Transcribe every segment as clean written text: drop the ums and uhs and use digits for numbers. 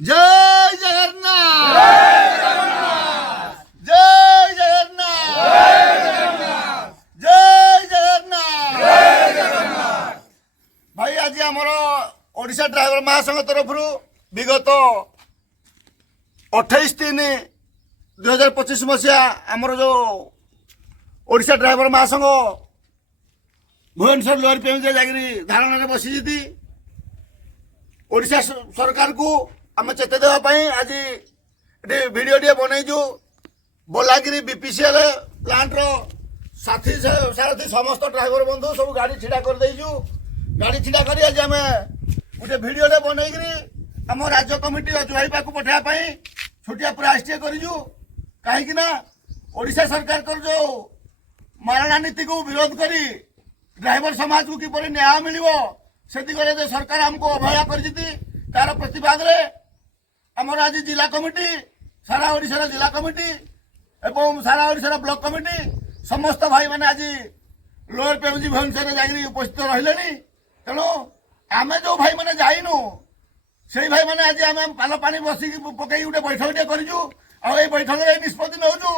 जय जगन्नाथ जय जगन्नाथ जय जगन्नाथ भाई आज आमर ओडिशा ड्राइवर महासंघ तरफ विगत 28/3/2025 मसीहा आमर जो ओडिशा ड्राइवर महासंघ भुवनेश्वर लोअर पेमजे जाकि धारणा बसी ओडिशा सरकार को आम चेते देवाई आज भिडियो टे बनईचु बलांगीर बीपीसीएल प्लांट साथी सारथी समस्त ड्राइवर बंधु सब गाड़ी छिड़ा कर देइचु गाड़ी छिड़ा कर आज आम गोटे भिडियो टे बनईकरी आम राज्य कमिटी जुआई पाक पठाइबा छोटिया प्रयास टे करूँ कहीं ओडिशा सरकार कर जो मारणा नीति को विरोध करी ड्राइवर समाज को किपर न्याय मिल से दिगरे जो सरकार हमको अवहेला कर तार प्रतिवाद रे आमर आज जिला कमिटी सारा ओडिशा जिला कमिटी एवं सारा ओडिशा ब्लॉक कमिटी समस्त भाई मैंने आज लोअर पेमजी भुवनेश्वर जाकि उपस्थित रही तेणु आम जो भाई मैंने जाइनु से भाई मैंने आज आम पाल पानी बसिक पकई गोटे बैठक टे करूँ बैठक में निष्पत्ति नौचु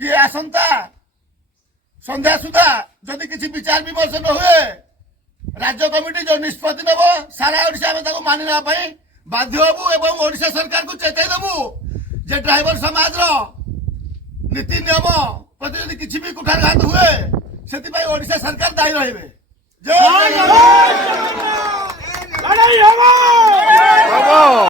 कि आसंता संध्या सुधा जदि किसी विचार विमर्श न हुए राज्य कमिटी जो निष्पत्ति नब सारा ओडिशा में मानिना बाध्य हबू एवं ओडिशा सरकार को चेताई देबू जे ड्राइवर समाज नीति नियम प्रति यदि किसी भी कुठारघात हुए से ओडिशा सरकार दायी रहिबे। जय